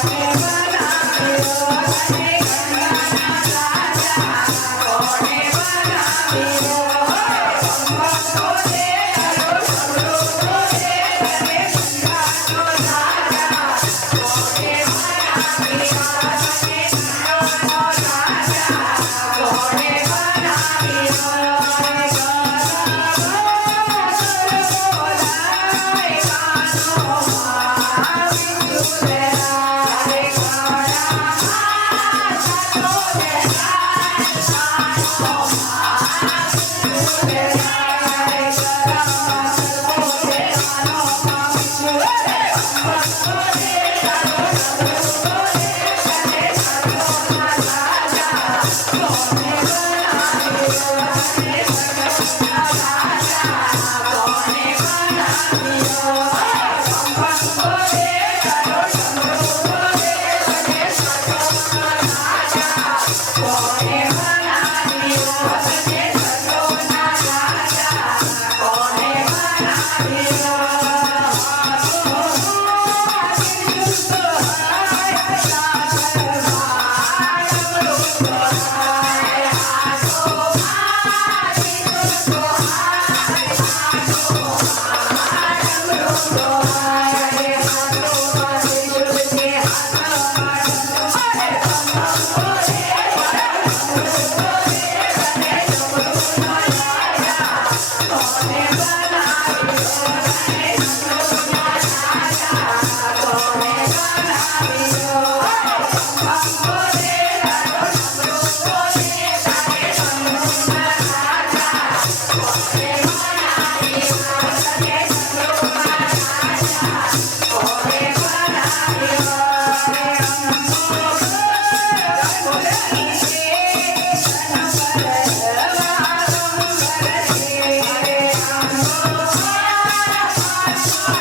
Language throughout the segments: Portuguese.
Hare Hare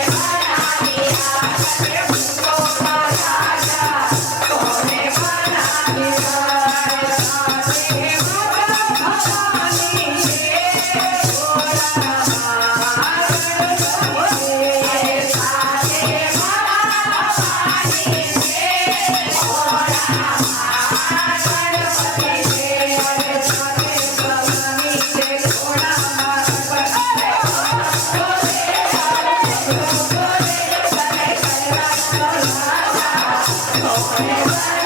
Yes. Peace.